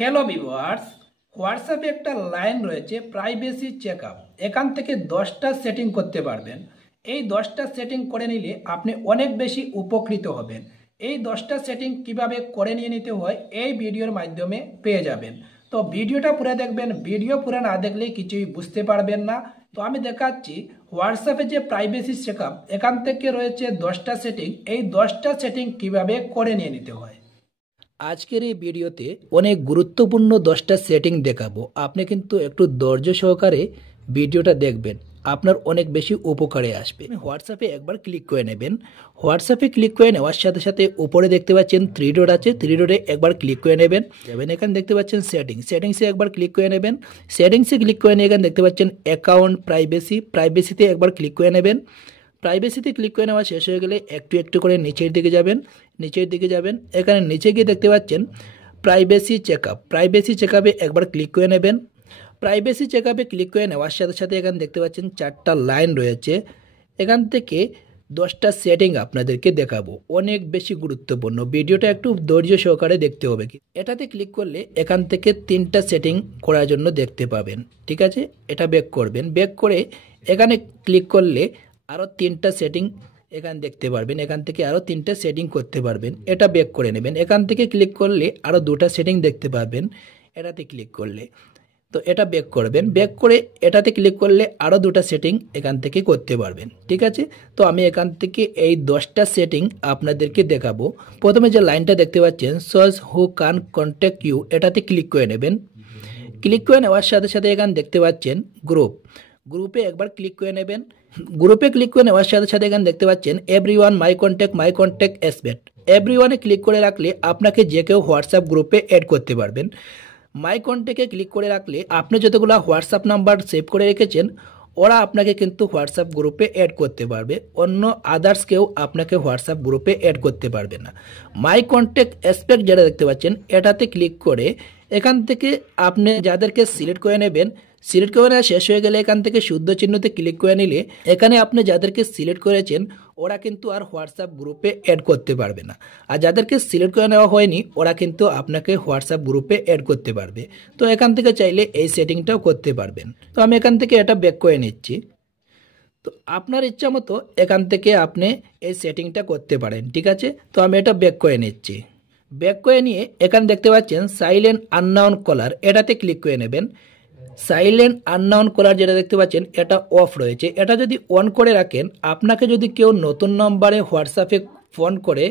Hello viewers, হোয়াটসঅ্যাপে একটা line রয়েছে প্রাইভেসি চেকআপ। এখান থেকে 10টা সেটিং করতে পারবেন। এই 10টা সেটিং করে নিলে আপনি অনেক বেশি উপকৃত হবেন। এই 10টা সেটিং কিভাবে করে নিয়ে নিতে হয় এই ভিডিওর মাধ্যমে পেয়ে যাবেন। তো ভিডিওটা পুরো দেখবেন, ভিডিও পুরো না দেখলে কিছুই বুঝতে পারবেন না। তো আমি দেখাচ্ছি হোয়াটসঅ্যাপে যে প্রাইভেসি চেকআপ, এখান থেকে রয়েছে 10টা সেটিং। এই 10টা সেটিং কিভাবে করে নিয়ে নিতে হয় আজকের এই ভিডিওতে অনেক গুরুত্বপূর্ণ 10টা সেটিং দেখাবো। আপনি কিন্তু একটু ধৈর্য সহকারে ভিডিওটা দেখবেন, আপনার অনেক বেশি উপকারে আসবে। হোয়াটসঅ্যাপে একবার ক্লিক করে নেবেন। হোয়াটসঅ্যাপে ক্লিক করে নেওয়ার সাথে সাথে উপরে দেখতে পাচ্ছেন 3 ডট আছে, 3 ডটে একবার ক্লিক করে নেবেন। এখানে দেখতে পাচ্ছেন সেটিংসে একবার ক্লিক করে নেবেন। সেটিংসে ক্লিক করে নিয়ে এখানে দেখতে পাচ্ছেন অ্যাকাউন্ট প্রাইভেসিতে একবার ক্লিক করে নেবেন। প্রাইভেসিতে ক্লিক করে নেওয়া শেষ হয়ে গেলে একটু একটু করে নিচের দিকে যাবেন। এখানে নিচে গিয়ে দেখতে পাচ্ছেন প্রাইভেসি চেকআপে একবার ক্লিক করে নেবেন। প্রাইভেসি চেকআপে ক্লিক করে নেওয়ার সাথে সাথে এখানে দেখতে পাচ্ছেন 4টা লাইন রয়েছে। এখান থেকে 10টা সেটিং আপনাদেরকে দেখাবো, অনেক বেশি গুরুত্বপূর্ণ। ভিডিওটা একটু ধৈর্য সহকারে দেখতে হবে। এটাতে ক্লিক করলে এখান থেকে 3টা সেটিং করার জন্য দেখতে পাবেন। ঠিক আছে, এটা ব্যাক করবেন। ব্যাক করে এখানে ক্লিক করলে আরও 3টা সেটিং এখানে দেখতে পারবেন। এখান থেকে আরও 3টা সেটিং করতে পারবেন। এটা ব্যাক করে নেবেন। এখান থেকে ক্লিক করলে আরও 2টা সেটিং দেখতে পাবেন এটাতে ক্লিক করলে। তো এটা ব্যাক করবেন। ব্যাক করে এটাতে ক্লিক করলে আরও 2টা সেটিং এখান থেকে করতে পারবেন। ঠিক আছে, তো আমি এখান থেকে এই 10টা সেটিং আপনাদেরকে দেখাবো। প্রথমে যে লাইনটা দেখতে পাচ্ছেন সোজ হু ক্যান কন্ট্যাক্ট ইউ, এটাতে ক্লিক করে নেবেন। ক্লিক করে নেওয়ার সাথে সাথে এখানে দেখতে পাচ্ছেন গ্রুপে একবার ক্লিক করে নেবেন। গ্রুপে ক্লিক করে নেওয়ার সাথে সাথে এখানে দেখতে পাচ্ছেন এভরিওয়ান মাই কন্ট্যাক্ট এসবেট। এভরিওয়ানে ক্লিক করে রাখলে আপনাকে যে কেউ হোয়াটসঅ্যাপ গ্রুপে অ্যাড করতে পারবেন। মাই কন্ট্যাক্টে ক্লিক করে রাখলে আপনি যতগুলো হোয়াটসঅ্যাপ নাম্বার সেভ করে রেখেছেন ওরা আপনাকে কিন্তু হোয়াটসঅ্যাপ গ্রুপে অ্যাড করতে পারবে, অন্য আদার্স কেউ আপনাকে হোয়াটসঅ্যাপ গ্রুপে অ্যাড করতে পারবে না। মাই কন্ট্যাক্ট এসপেক্ট যেটা দেখতে পাচ্ছেন এটাতে ক্লিক করে এখান থেকে আপনি যাদেরকে সিলেক্ট করে নেবেন, সিলেক্ট করে নেওয়া শেষ হয়ে গেলে এখান থেকে শুদ্ধ চিহ্নতে ক্লিক করে নিলে এখানে আপনি যাদেরকে সিলেক্ট করেছেন ওরা কিন্তু আর হোয়াটসঅ্যাপ গ্রুপে অ্যাড করতে পারবে না। আর যাদেরকে সিলেক্ট করে নেওয়া হয়নি ওরা কিন্তু আপনাকে হোয়াটসঅ্যাপ গ্রুপে অ্যাড করতে পারবে। তো এখান থেকে চাইলে এই সেটিংটাও করতে পারবেন। তো আমি এখান থেকে এটা ব্যাক করে নিচ্ছি। তো আপনার ইচ্ছা মতো এখান থেকে আপনি এই সেটিংটা করতে পারেন। ঠিক আছে, তো আমি এটা ব্যাক করে নিচ্ছি। ব্যাক করে নিয়ে এখানে দেখতে পাচ্ছেন সাইলেন্ট আননাউন কলার, এটাতে ক্লিক করে নেবেন। সাইলেন্ট আননাউন কলার যেটা দেখতে পাচ্ছেন এটা অফ রয়েছে। এটা যদি অন করে রাখেন, আপনাকে যদি কেউ নতুন নম্বরে হোয়াটসঅ্যাপে ফোন করে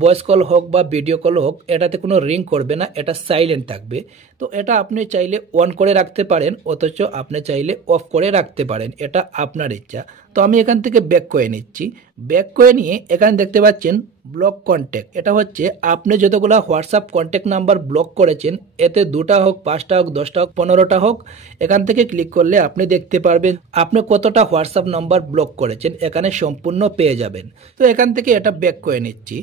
ভয়েস কল হোক বা ভিডিও কল হোক এটাতে কোনো রিং করবে না, এটা সাইলেন্ট থাকবে। তো এটা আপনি চাইলে অন করে রাখতে পারেন, অথচ আপনি চাইলে অফ করে রাখতে পারেন, এটা আপনার ইচ্ছা। তো আমি এখান থেকে ব্যাক করে নিচ্ছি। ব্যাক করে নিয়ে এখানে দেখতে পাচ্ছেন ব্লক কন্ট্যাক্ট, এটা হচ্ছে আপনি যতগুলো হোয়াটসঅ্যাপ কন্ট্যাক্ট নাম্বার ব্লক করেছেন, এতে 2টা হোক 5টা হোক 10টা হোক 15টা হোক, এখান থেকে ক্লিক করলে আপনি দেখতে পারবেন আপনি কতটা হোয়াটসঅ্যাপ নাম্বার ব্লক করেছেন, এখানে সম্পূর্ণ পেয়ে যাবেন। তো এখান থেকে এটা ব্যাক করে নিচ্ছি।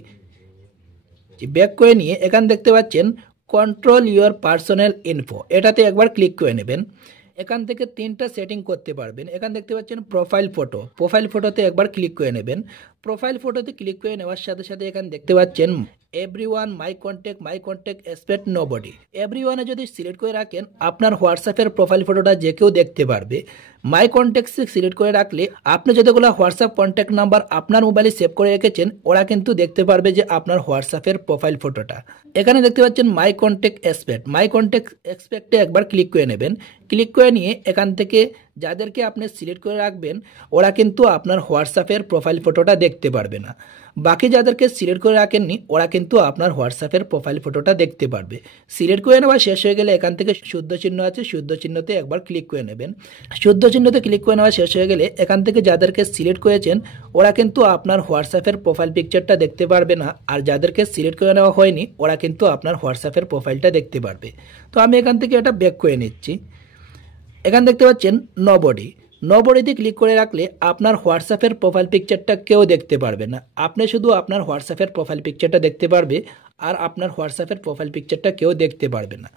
ব্যাক করে নিয়ে এখানে দেখতে পাচ্ছেন কন্ট্রোল ইউর পার্সোনাল ইনফো, এটাতে একবার ক্লিক করে নেবেন। এখান থেকে 3টা সেটিং করতে পারবেন। এখানে দেখতে পাচ্ছেন প্রোফাইল ফটোতে একবার ক্লিক করে নেবেন। প্রোফাইল ফটোতে ক্লিক করে নেওয়ার সাথে সাথে এখানে দেখতে পাচ্ছেন everyone my contact except nobody. এভরিওয়ানে যদি সিলেক্ট করে রাখেন আপনার হোয়াটসঅ্যাপের প্রোফাইল ফটোটা যে কেউ দেখতে পারবে। মাই কন্ট্যাক্টসে সিলেক্ট করে রাখলে আপনি যতগুলো হোয়াটসঅ্যাপ কন্ট্যাক্ট নাম্বার আপনার মোবাইলে সেভ করে রেখেছেন ওরা কিন্তু দেখতে পারবে যে আপনার হোয়াটসঅ্যাপের প্রোফাইল ফটোটা। এখানে দেখতে পাচ্ছেন মাই কন্ট্যাক্ট এক্সপেক্টে একবার ক্লিক করে নেবেন। ক্লিক করে নিয়ে এখান থেকে যাদেরকে আপনি সিলেক্ট করে রাখবেন ওরা কিন্তু আপনার হোয়াটসঅ্যাপের প্রোফাইল ফটোটা দেখতে পারবে না। বাকি যাদেরকে সিলেক্ট করে রাখেননি ওরা কিন্তু আপনার হোয়াটসঅ্যাপের প্রোফাইল ফটোটা দেখতে পারবে। সিলেক্ট করে নেওয়া শেষ হয়ে গেলে এখান থেকে শুদ্ধ চিহ্ন আছে, শুদ্ধ চিহ্নতে একবার ক্লিক করে নেবেন। শুদ্ধ চিহ্নতে ক্লিক করে নেওয়া শেষ হয়ে গেলে এখান থেকে যাদেরকে সিলেক্ট করেছেন ওরা কিন্তু আপনার হোয়াটসঅ্যাপের প্রোফাইল পিকচারটা দেখতে পারবে না, আর যাদেরকে সিলেক্ট করে নেওয়া হয়নি ওরা কিন্তু আপনার হোয়াটসঅ্যাপের প্রোফাইলটা দেখতে পারবে। তো আমি এখান থেকে এটা ব্যাক করে নিচ্ছি। এখানে দেখতে পাচ্ছেন নোবডিতে ক্লিক করে রাখলে আপনার হোয়াটসঅ্যাপের প্রোফাইল পিকচারটা কেউ দেখতে পারবে না। আপনি শুধু আপনার হোয়াটসঅ্যাপের প্রোফাইল পিকচারটা দেখতে পারবে, আর আপনার হোয়াটসঅ্যাপের প্রোফাইল পিকচারটা কেউ দেখতে পারবে না।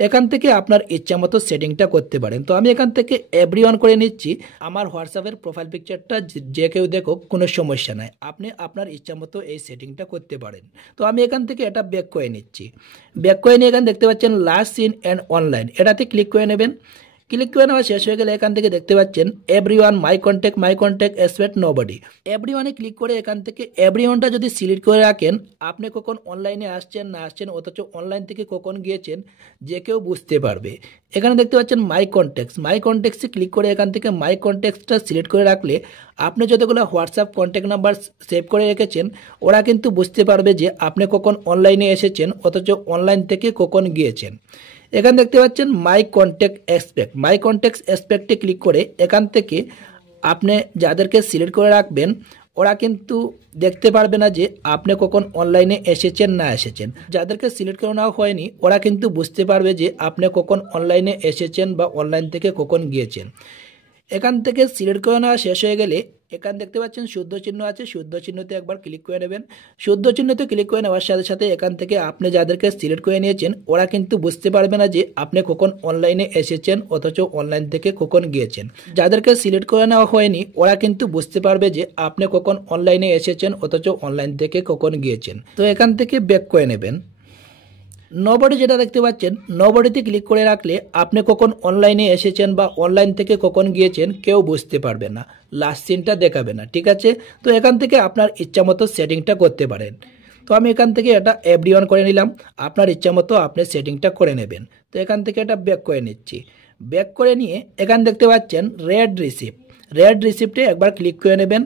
এখান থেকে আপনার ইচ্ছা মতো সেটিংটা করতে পারেন। তো আমি এখান থেকে এভরিওয়ান করে নিচ্ছি। আমার হোয়াটসঅ্যাপের প্রোফাইল পিকচারটা যে কেউ দেখুক, কোনো সমস্যা নাই। আপনি আপনার ইচ্ছা মতো এই সেটিংটা করতে পারেন। তো আমি এখান থেকে এটা ব্যাক করে নিচ্ছি। ব্যাক করে নিয়ে এখানে দেখতে পাচ্ছেন লাস্ট সিন অ্যান্ড অনলাইন, এটাতে ক্লিক করে নেবেন। ক্লিক করে নেওয়া শেষ হয়ে গেলে এখান থেকে দেখতে পাচ্ছেন everyone, my contact except nobody. এভরিওয়ানে ক্লিক করে এখান থেকে এভরিওয়ানটা যদি সিলেক্ট করে রাখেন, আপনি কখন অনলাইনে আসছেন না আসছেন, অথচ অনলাইন থেকে কখন গিয়েছেন যে কেউ বুঝতে পারবে। এখানে দেখতে পাচ্ছেন মাই কন্ট্যাক্টসে ক্লিক করে এখান থেকে মাই কন্ট্যাক্টসটা সিলেক্ট করে রাখলে আপনি যতগুলো হোয়াটসঅ্যাপ কন্ট্যাক্ট নাম্বার সেভ করে রেখেছেন, ওরা কিন্তু বুঝতে পারবে যে আপনি কখন অনলাইনে এসেছেন, অথচ অনলাইন থেকে কখন গিয়েছেন। এখানে দেখতে পাচ্ছেন মাই কন্ট্যাক্ট এক্সপেক্টে ক্লিক করে এখান থেকে আপনি যাদেরকে সিলেক্ট করে রাখবেন, ওরা কিন্তু দেখতে পারবে না যে আপনি কখন অনলাইনে এসেছেন না এসেছেন। যাদেরকে সিলেক্ট করে নেওয়া হয়নি, ওরা কিন্তু বুঝতে পারবে যে আপনি কখন অনলাইনে এসেছেন বা অনলাইন থেকে কখন গিয়েছেন। এখান থেকে সিলেক্ট করে নেওয়া শেষ হয়ে গেলে এখানে দেখতে পাচ্ছেন শুদ্ধ চিহ্ন আছে, শুদ্ধ চিহ্নতে একবার ক্লিক করে নেবেন। শুদ্ধ চিহ্নতে ক্লিক করে নেওয়ার সাথে সাথে এখান থেকে আপনি যাদেরকে সিলেক্ট করে নিয়েছেন, ওরা কিন্তু বুঝতে পারবে না যে আপনি কখন অনলাইনে এসেছেন, অথচ অনলাইন থেকে কখন গিয়েছেন। যাদেরকে সিলেক্ট করে নেওয়া হয়নি, ওরা কিন্তু বুঝতে পারবে যে আপনি কখন অনলাইনে এসেছেন, অথচ অনলাইন থেকে কখন গিয়েছেন। তো এখান থেকে ব্যাক করে নেবেন। নোবডি যেটা দেখতে পাচ্ছেন, নোবডিতে ক্লিক করে রাখলে আপনি কখন অনলাইনে এসেছেন বা অনলাইন থেকে কখন গিয়েছেন কেউ বুঝতে পারবে না, লাস্ট সিনটা দেখাবে না। ঠিক আছে, তো এখান থেকে আপনার ইচ্ছা মতো সেটিংটা করতে পারেন। তো আমি এখান থেকে এটা এভরিওয়ান করে নিলাম। আপনার ইচ্ছা মতো আপনি সেটিংটা করে নেবেন। তো এখান থেকে এটা ব্যাক করে নিচ্ছি। ব্যাক করে নিয়ে এখানে দেখতে পাচ্ছেন রেড রিসিপ্টে একবার ক্লিক করে নেবেন।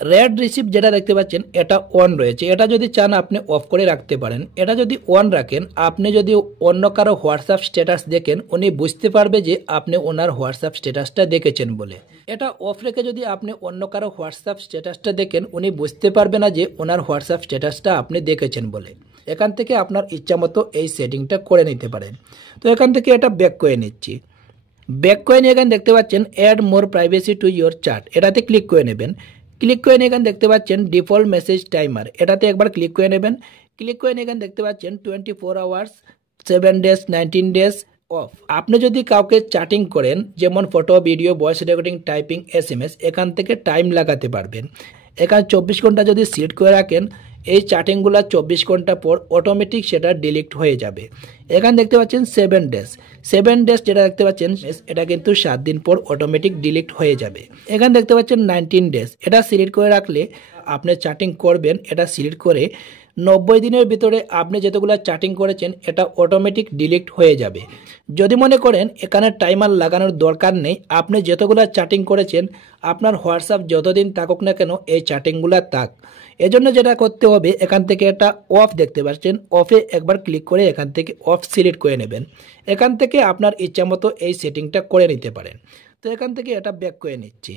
রেড রিসিপ্ট যেটা দেখতে পাচ্ছেন এটা অন রয়েছে, এটা যদি চান আপনি অফ করে রাখতে পারেন। এটা যদি অন রাখেন, আপনি যদি অন্য কারো হোয়াটসঅ্যাপ স্ট্যাটাস দেখেন, উনি বুঝতে পারবে যে আপনি ওনার হোয়াটসঅ্যাপ স্ট্যাটাসটা দেখেছেন বলে। এটা অফ রেখে যদি আপনি অন্য কারো হোয়াটসঅ্যাপ স্ট্যাটাসটা দেখেন, উনি বুঝতে পারবে না যে ওনার হোয়াটসঅ্যাপ স্ট্যাটাসটা আপনি দেখেছেন বলে। এখান থেকে আপনার ইচ্ছা মতো এই সেটিংটা করে নিতে পারেন। তো এখান থেকে এটা ব্যাক করে নিচ্ছি। ব্যাক করে নিয়ে এখানে দেখতে পাচ্ছেন add more privacy to your chat, এটাতে ক্লিক করে নেবেন। ক্লিক করে নিয়ে এখানে দেখতে পাচ্ছেন ডিফল্ট মেসেজ টাইমার, এটাতে একবার ক্লিক করে নেবেন। ক্লিক করে নিয়ে এখানে দেখতে পাচ্ছেন 24 আওয়ার্স, 7 ডেজ, 19 ডেজ অফ। আপনি যদি কাউকে চ্যাটিং করেন, যেমন photo, video, voice recording, typing, SMS, এখান থেকে টাইম লাগাতে পারবেন। এখানে 24 ঘন্টা যদি সিলেক্ট করে রাখেন, এই চ্যাটিংগুলো 24 ঘন্টা পর অটোমেটিক সেটা ডিলিট হয়ে যাবে। এখানে দেখতে পাচ্ছেন 7 ডেজ যেটা দেখতে পাচ্ছেন, এটা কিন্তু 7 দিন পর অটোমেটিক ডিলিট হয়ে যাবে। এখানে দেখতে পাচ্ছেন 19 ডেজ, এটা সিলেক্ট করে রাখলে আপনি চ্যাটিং করবেন, এটা সিলেক্ট করে 90 দিনের ভিতরে আপনি যতগুলো চ্যাটিং করেছেন এটা অটোমেটিক ডিলিট হয়ে যাবে। যদি মনে করেন এখানে টাইমার লাগানোর দরকার নেই, আপনি যতগুলো চ্যাটিং করেছেন, আপনার হোয়াটসঅ্যাপ যতদিন থাকুক না কেন এই চ্যাটিংগুলো থাক। এজন্য যেটা করতে হবে, এখান থেকে এটা অফ দেখতে পাচ্ছেন, অফে একবার ক্লিক করে এখান থেকে অফ সিলেক্ট করে নেবেন। এখান থেকে আপনার ইচ্ছা মতো এই সেটিংটা করে নিতে পারেন। তো এখান থেকে এটা ব্যাক করে নিচ্ছি।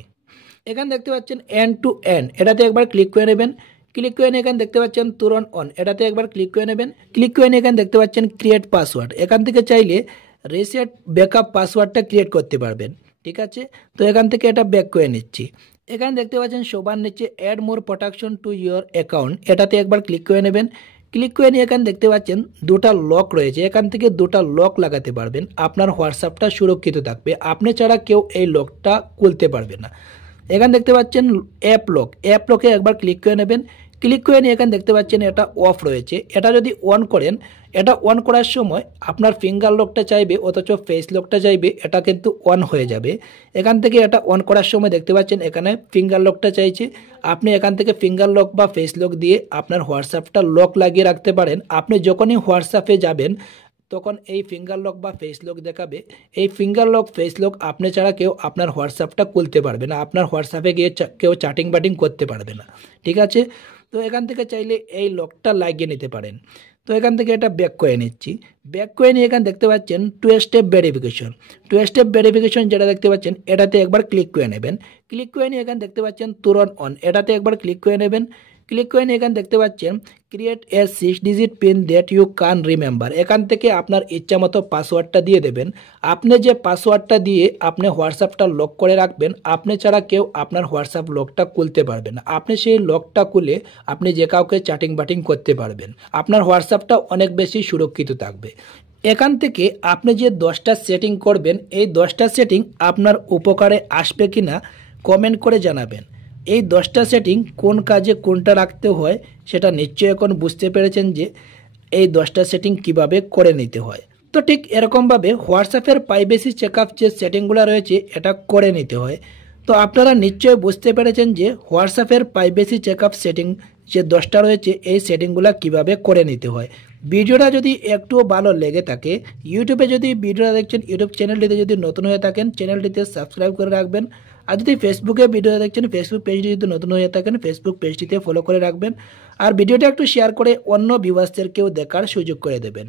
এখানে দেখতে পাচ্ছেন এন্ড টু এন্ড, এটাতে একবার ক্লিক করে নেবেন। ক্লিক করে নিয়ে এখানে দেখতে পাচ্ছেন তুরন অন, এটাতে একবার ক্লিক করে নেবেন। ক্লিক করে নিয়ে এখানে দেখতে পাচ্ছেন ক্রিয়েট পাসওয়ার্ড, এখান থেকে চাইলে রিসেট ব্যাকআপ পাসওয়ার্ডটা ক্রিয়েট করতে পারবেন। ঠিক আছে, তো এখান থেকে এটা ব্যাক করে নিচ্ছি। এখানে দেখতে পাচ্ছেন সবার নিচে add more protection to your account, এটাতে একবার ক্লিক করে নেবেন। ক্লিক করে নিয়ে এখানে দেখতে পাচ্ছেন দুটা লক রয়েছে, এখান থেকে দুটা লক লাগাতে পারবেন। আপনার হোয়াটসঅ্যাপটা সুরক্ষিত থাকবে, আপনি ছাড়া কেউ এই লকটা খুলতে পারবে না। এখানে দেখতে পাচ্ছেন অ্যাপ লকে একবার ক্লিক করে নেবেন। ক্লিক করে নিয়ে এখানে দেখতে পাচ্ছেন এটা অফ রয়েছে, এটা যদি অন করেন, এটা অন করার সময় আপনার ফিঙ্গার লকটা চাইবে, অথচ ফেস লকটা চাইবে, এটা কিন্তু অন হয়ে যাবে। এখান থেকে এটা অন করার সময় দেখতে পাচ্ছেন এখানে ফিঙ্গার লকটা চাইছে, আপনি এখান থেকে ফিঙ্গার লক বা ফেস লক দিয়ে আপনার হোয়াটসঅ্যাপটা লক লাগিয়ে রাখতে পারেন। আপনি যখনই হোয়াটসঅ্যাপে যাবেন তখন এই ফিঙ্গার লক বা ফেস লক দেখাবে। এই ফিঙ্গার লক, ফেস লক আপনি ছাড়া কেউ আপনার হোয়াটসঅ্যাপটা খুলতে পারবে না, আপনার হোয়াটসঅ্যাপে গিয়ে কেউ চ্যাটিং বাটিং করতে পারবে না। ঠিক আছে, তো এখান থেকে চাইলে এই লকটা লাগিয়ে নিতে পারেন। তো এখান থেকে এটা ব্যাক করে নিচ্ছি। ব্যাক করে নিয়ে এখানে দেখতে পাচ্ছেন টু স্টেপ ভেরিফিকেশন যেটা দেখতে পাচ্ছেন, এটাতে একবার ক্লিক করে নেবেন। ক্লিক করে নিয়ে এখানে দেখতে পাচ্ছেন তুরন অন, এটাতে একবার ক্লিক করে নেবেন। ক্লিক করে নিয়ে এখানে দেখতে পাচ্ছেন create a 6 digit PIN that you can remember. এখান থেকে আপনার ইচ্ছা মতো পাসওয়ার্ডটা দিয়ে দেবেন। আপনি যে পাসওয়ার্ডটা দিয়ে আপনি হোয়াটসঅ্যাপটা লক করে রাখবেন, আপনি ছাড়া কেউ আপনার হোয়াটসঅ্যাপ লকটা খুলতে পারবে না। আপনি সেই লকটা খুলে আপনি যে কাউকে চ্যাটিং বাটিং করতে পারবেন। আপনার হোয়াটসঅ্যাপটা অনেক বেশি সুরক্ষিত থাকবে। এখান থেকে আপনি যে 10টা সেটিং করবেন, এই 10টা সেটিং আপনার উপকারে আসবে কি না কমেন্ট করে জানাবেন। এই 10টা সেটিং কোন কাজে কোনটা রাখতে হয় সেটা নিশ্চয়ই এখন বুঝতে পেরেছেন যে এই 10টা সেটিং কিভাবে করে নিতে হয়। তো ঠিক এরকমভাবে হোয়াটসঅ্যাপের প্রাইভেসি চেকআপ যে সেটিংগুলো রয়েছে এটা করে নিতে হয়। তো আপনারা নিশ্চয়ই বুঝতে পেরেছেন যে হোয়াটসঅ্যাপের প্রাইভেসি চেকআপ সেটিং যে 10টা রয়েছে এই সেটিংগুলো কিভাবে করে নিতে হয়। ভিডিওটা যদি একটুও ভালো লেগে থাকে, ইউটিউবে যদি ভিডিওটা দেখছেন, ইউটিউব চ্যানেলটিতে যদি নতুন হয়ে থাকেন চ্যানেলটিতে সাবস্ক্রাইব করে রাখবেন। আর যদি ফেসবুকে ভিডিও দেখছেন, ফেসবুক পেজটি যদি নতুন হয়ে থাকেন ফেসবুক পেজটিতে ফলো করে রাখবেন। আর ভিডিওটা একটু শেয়ার করে অন্য ভিউয়ার্সদেরকেও দেখার সুযোগ করে দেবেন।